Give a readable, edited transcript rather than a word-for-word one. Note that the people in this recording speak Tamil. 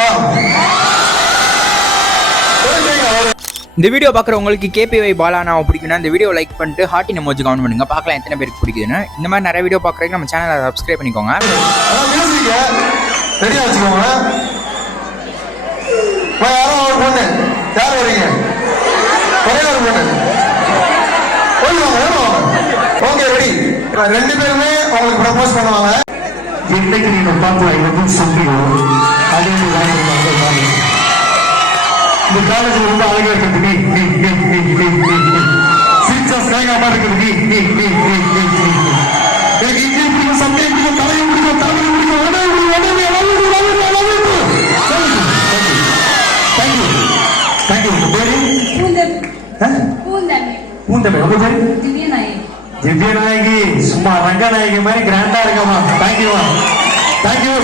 பார்க்கலாமா? இந்த வீடியோ பார்க்குறவங்களுக்கு கேபிஒய் பாலானா பிடிக்குன்னா இந்த வீடியோ லைக் பண்ணிட்டு ஹார்ட்டின் எமோஜி கமெண்ட் பண்ணுங்க. பார்க்கலாம் எத்தனை பேருக்கு பிடிக்குதுன்னு. இந்த மாதிரி நிறைய வீடியோ பார்க்குறதுக்கு நம்ம சேனலை சப்ஸ்கிரைப் பண்ணிக்கோங்க. ரெடியா வச்சுக்கோங்க. யாரோ ஒரு பொண்ணு, யார் வரீங்க? ஒரே ஒரு பொண்ணு. Okay ready. ரெண்டு பேருமே உங்களுக்கு ப்ரப்போஸ் பண்ணுவாங்க. இன்னைக்கு நீங்க பார்க்கலாம் எனக்கு சொல்லியோ அதே இந்த காலேஜ் ரொம்ப அழகா இருக்குது. சீச்சர்ஸ் வேகமா இருக்குது. எனக்கு இங்கே பிடிக்கும், சமையல் பிடிக்கும், தலையை பிடிக்கும், தலையை பிடிக்கும், உடனே தேங்க்யூ தேங்க்யூ. உங்க பேரு? பூந்தமி. உங்க பேரு? திவ்யநாயகி. சும்மா ரங்கநாயகி மாதிரி கிராண்டா இருக்கமா. தேங்க்யூமா. தேங்க்யூ.